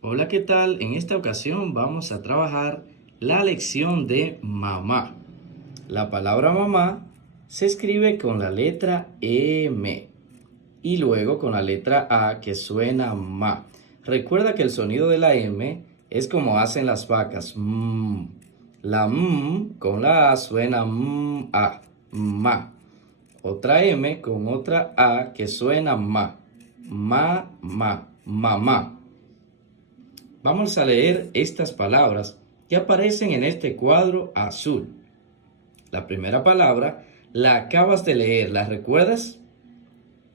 Hola, ¿qué tal? En esta ocasión vamos a trabajar la lección de mamá. La palabra mamá se escribe con la letra M y luego con la letra A que suena ma. Recuerda que el sonido de la M es como hacen las vacas. La con la A suena a, ma. Otra M con otra A que suena mamá. Vamos a leer estas palabras que aparecen en este cuadro azul. La primera palabra la acabas de leer, ¿la recuerdas?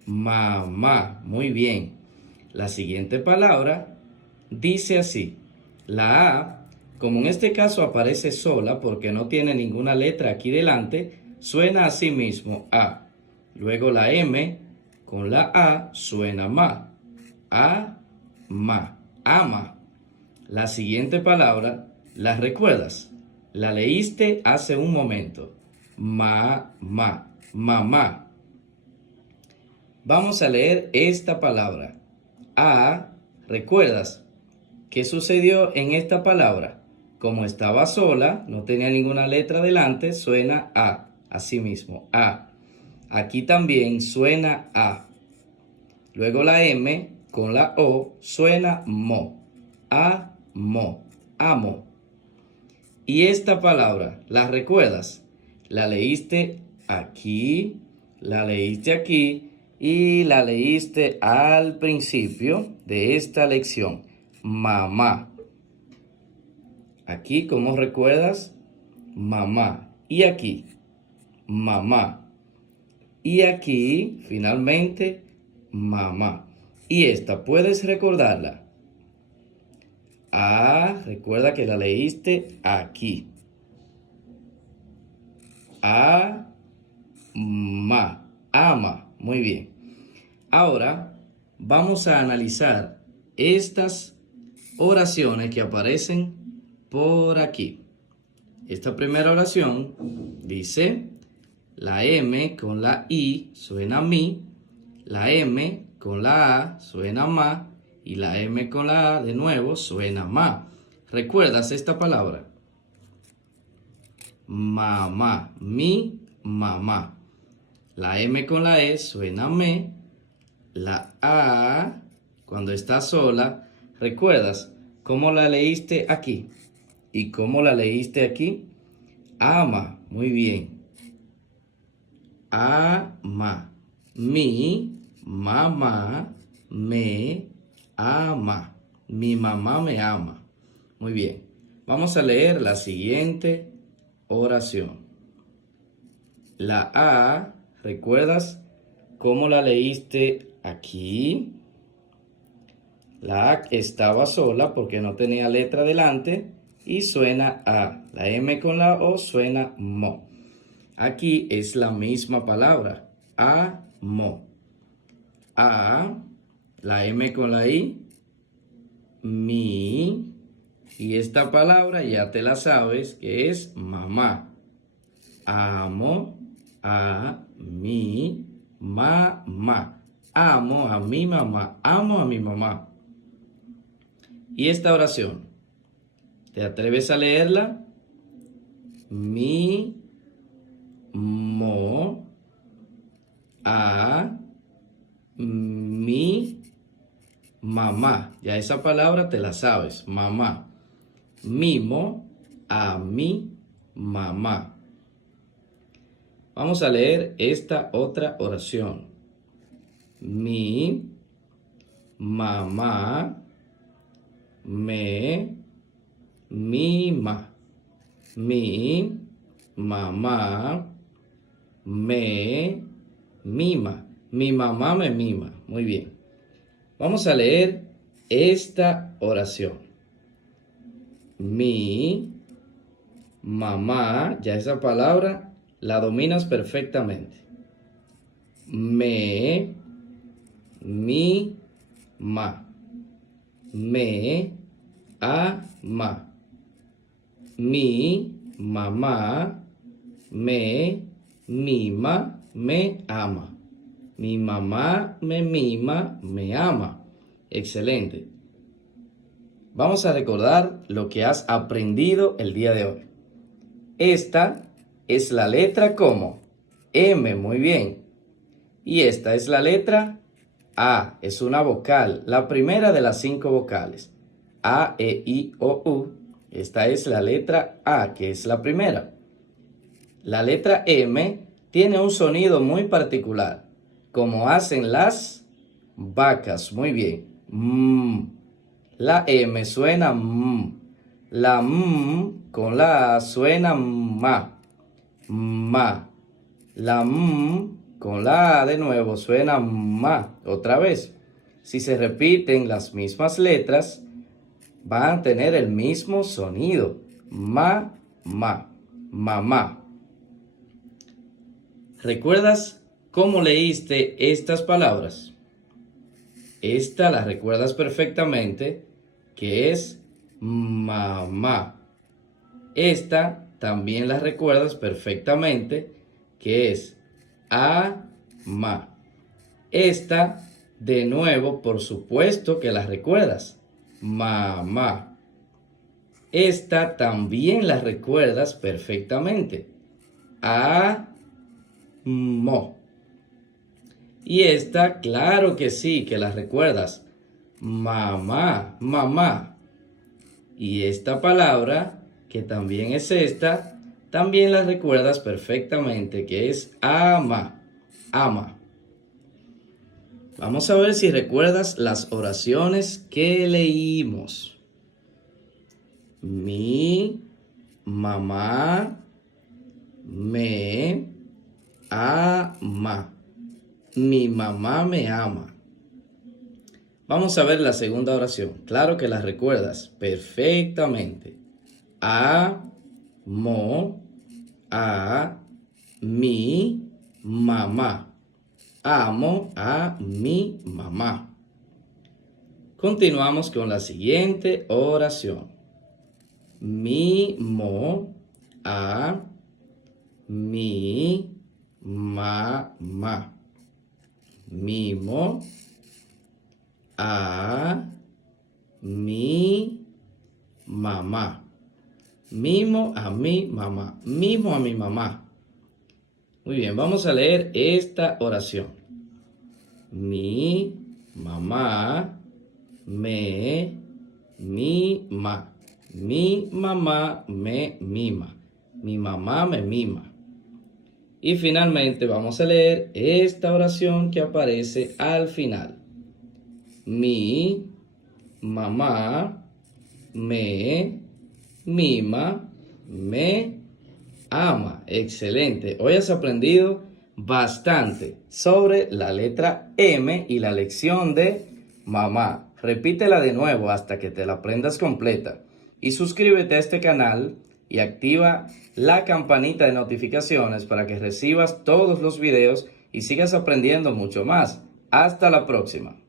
Mamá, muy bien. La siguiente palabra dice así. La A, como en este caso aparece sola porque no tiene ninguna letra aquí delante, suena así mismo A. Luego la M con la A suena ma. Ama. La siguiente palabra, ¿la recuerdas? La leíste hace un momento. Mamá. Vamos a leer esta palabra. ¿Recuerdas qué sucedió en esta palabra? Como estaba sola, no tenía ninguna letra delante, suena A. Así mismo, A. Aquí también suena A. Luego la M con la O suena mo. Amo. Y esta palabra, ¿la recuerdas? La leíste aquí, la leíste aquí y la leíste al principio de esta lección. Mamá. Aquí, ¿cómo recuerdas? Mamá. Y aquí, mamá. Y aquí, finalmente, mamá. Y esta, ¿puedes recordarla? Recuerda que la leíste aquí. Ama. Muy bien. Ahora vamos a analizar estas oraciones que aparecen por aquí. Esta primera oración dice, la M con la I suena mi, la M con la A suena ma y la M con la A de nuevo suena ma. ¿Recuerdas esta palabra? Mamá, mi mamá. La M con la E suena me. La A, cuando está sola, ¿recuerdas cómo la leíste aquí? ¿Y cómo la leíste aquí? Ama, muy bien. Ama. Mi mamá me ama. Mi mamá me ama. Muy bien. Vamos a leer la siguiente oración. La A, ¿recuerdas cómo la leíste aquí? La A estaba sola porque no tenía letra delante y suena A. La M con la O suena mo. Aquí es la misma palabra, amo. La M con la I, mi. Y esta palabra ya te la sabes que es mamá. Amo a mi mamá. Amo a mi mamá. Amo a mi mamá. Y esta oración, ¿te atreves a leerla? Mi mo a mi mamá. Ya esa palabra te la sabes, mamá. Mimo a mi mamá. Vamos a leer esta otra oración. Mi mamá me mima. Mi mamá me mima. Mi mamá me mima. Muy bien. Vamos a leer esta oración. Mi mamá, ya esa palabra la dominas perfectamente. Me, mi, ma. Me, ama. Mi mamá me mima, me ama. Mi mamá me mima, me ama. Excelente. Vamos a recordar lo que has aprendido el día de hoy. Esta es la letra como M, muy bien. Y esta es la letra A, es una vocal, la primera de las 5 vocales. A, E, I, O, U. Esta es la letra A, que es la primera. La letra M tiene un sonido muy particular, como hacen las vacas. Muy bien. La M suena M. La M con la A suena ma. Ma. La M con la A de nuevo suena ma. Otra vez. Si se repiten las mismas letras, van a tener el mismo sonido. Ma, ma, mamá. ¿Recuerdas cómo leíste estas palabras? Esta la recuerdas perfectamente, que es mamá. Esta también la recuerdas perfectamente, que es ama. Esta, de nuevo, por supuesto que la recuerdas, mamá. Esta también la recuerdas perfectamente, amo. Y esta, claro que sí, que la recuerdas, mamá, mamá. Y esta palabra, que también es esta, también la recuerdas perfectamente, que es ama, ama. Vamos a ver si recuerdas las oraciones que leímos. Mi mamá me ama. Mi mamá me ama. Vamos a ver la segunda oración. Claro que la recuerdas perfectamente. Amo a mi mamá. Amo a mi mamá. Continuamos con la siguiente oración. Mimo a mi mamá. Mimo a mi mamá. Mimo a mi mamá. Mimo a mi mamá. Muy bien, vamos a leer esta oración. Mi mamá me mima. Mi mamá me mima. Mi mamá me mima. Y finalmente vamos a leer esta oración que aparece al final. Mi mamá me mima, me ama. Excelente. Hoy has aprendido bastante sobre la letra M y la lección de mamá. Repítela de nuevo hasta que te la aprendas completa. Y suscríbete a este canal y activa la campanita de notificaciones para que recibas todos los videos y sigas aprendiendo mucho más. Hasta la próxima.